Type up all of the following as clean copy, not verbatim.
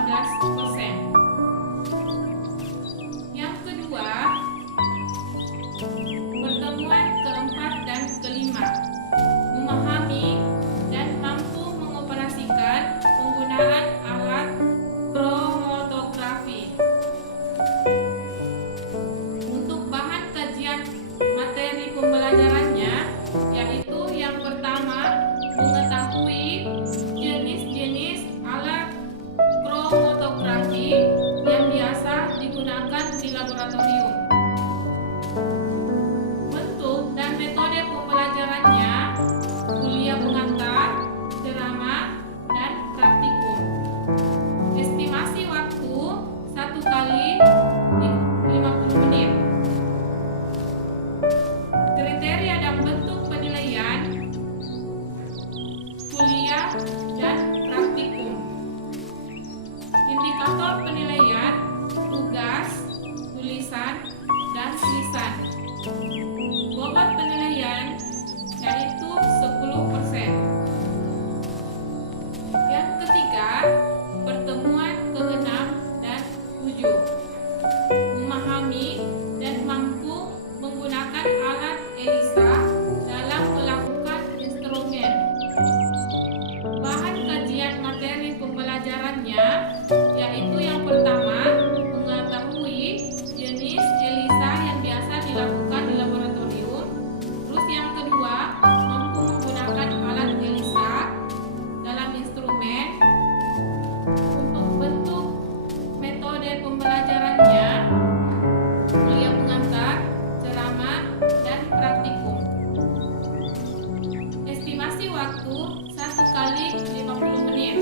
15%. Yang kedua, pertemuan keempat dan kelima, memahami dan mampu mengoperasikan penggunaan alat kromatografi. Untuk bahan kajian materi pembelajarannya, yaitu yang pertama, mengetahui jenis-jenis alat kromatografi yang biasa digunakan di laboratorium. Bentuk dan metode pembelajarannya, kuliah pengantar, ceramah, dan praktikum. Estimasi waktu 1 kali 50 menit. Kriteria dan bentuk penilaian kuliah dan praktikum. Indikator penilaian tugas, tulisan, dan lisan. Bobot penilaian yaitu 10%. Yang ketiga, pertemuan ke-6 dan 7, memahami dan mampu menggunakan alat ELISA dalam melakukan instrumen. Bahan kajian materi pembelajarannya yaitu yang pertama, mengetahui jenis ELISA yang biasa dilakukan di laboratorium. Terus yang kedua, mampu menggunakan alat ELISA dalam instrumen. Untuk bentuk metode pembelajarannya, kuliah pengantar, ceramah, dan praktikum. Estimasi waktu 1 kali 50 menit.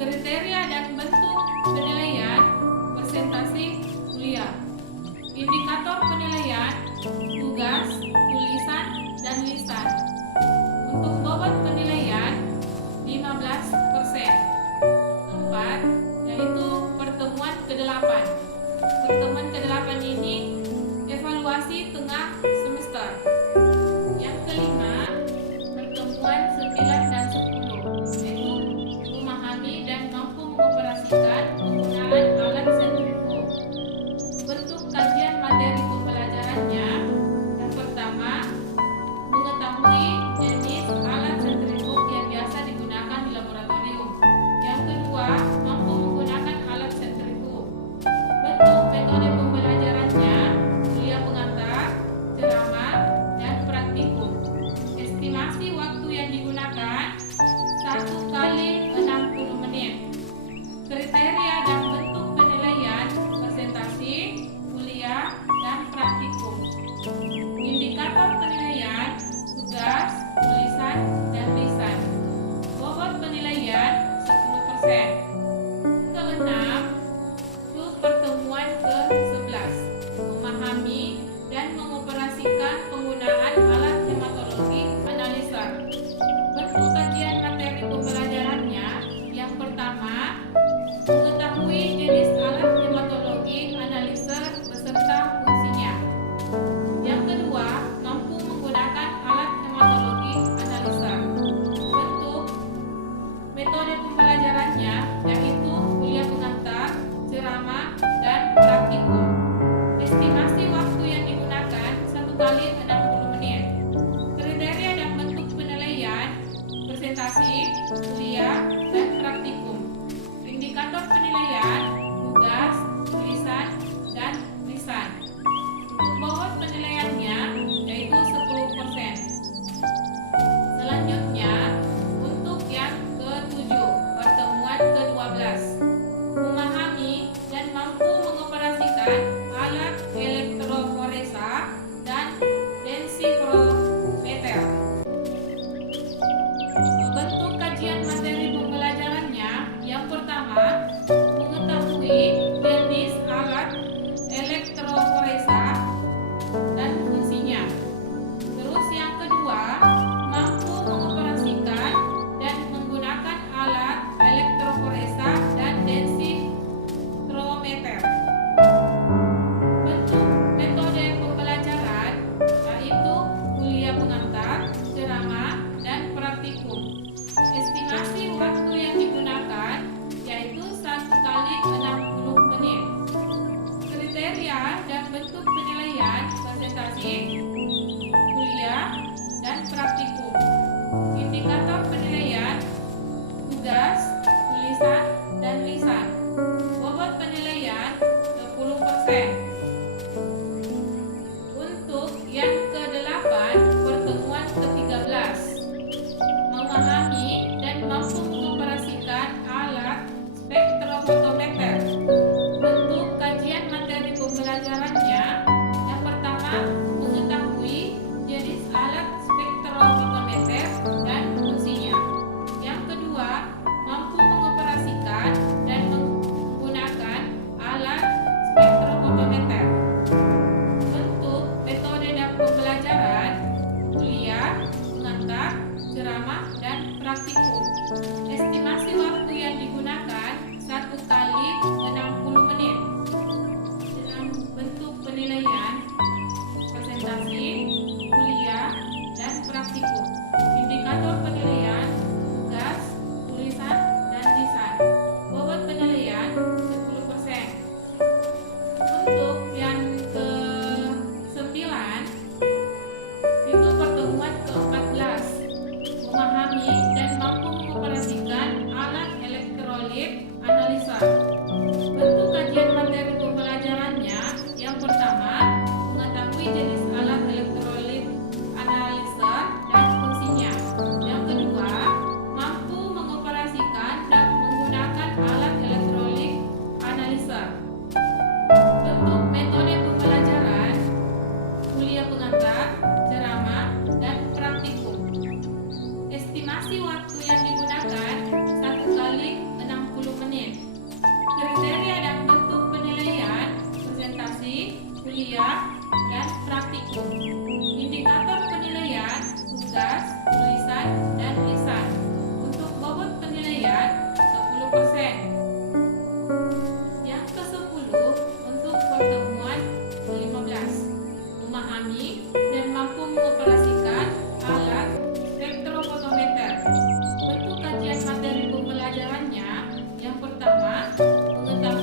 Kriteria dan bentuk penilaian presentasi kuliah. Indikator penilaian tugas, tulisan, dan lisan. Untuk bobot penilaian 15%. Keempat, yaitu pertemuan ke-8. Pertemuan ke-8 ini evaluasi tengah semester. Yang kelima, pertemuan 9 dan 10, yaitu memahami dan mampu mengoperasikan penggunaan alat sentrifug. Bentuk kajian materi pembelajarannya, yang pertama, mengetahui jenis alat sentrifug yang biasa digunakan di laboratorium. Yang kedua, mampu menggunakan alat sentrifug. Bentuk metode pembelajarannya, kuliah pengantar, ceramah, dan praktikum. Estimasi waktu yang digunakan 1 kali 60 menit. Kriteria dan bentuk penilaian presentasi, kuliah, dan praktikum. Indikator penilaian tugas, tulisan, dan lisan. Bobot penilaian 10%. Keenam, itu pertemuan ke-11, memahami dan mengoperasikan penggunaan alat hematologi analisa. Bentuk kajian materi pembelajarannya, yang pertama, mengetahui jenis alat hematologi analisa beserta fungsinya. Yang kedua, mampu menggunakan alat hematologi analisa. Bentuk metode pembelajarannya yaitu kuliah pengantar, ceramah, dan praktikum. Estimasi waktu yang digunakan 1 kali 60 menit. Kriteria dan bentuk penilaian presentasi, kuliah, dan praktikum. Indikator penilaian tugas, tulisan, dan lisan. Untuk bobot penilaiannya yaitu 10%. Selanjutnya, untuk yang ke-7, pertemuan ke-12, memahami dan mampu mengoperasikan alat elektroforesa dan densiferometer. Bentuk kajian materi pembelajarannya, yang pertama, mengetahui Kriteria dan bentuk penilaian, presentasi, kuliah, dan praktikum. Indikator penilaian, tugas, tulisan, dan lisan. Untuk bobot penilaian, 10%. Yang ke-10 untuk pertemuan 15. Memahami dan mampu mengoperasikan alat spektrofotometer. Bentuk kajian materi pembelajarannya, yang pertama, mengetahui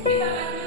Kita lanjut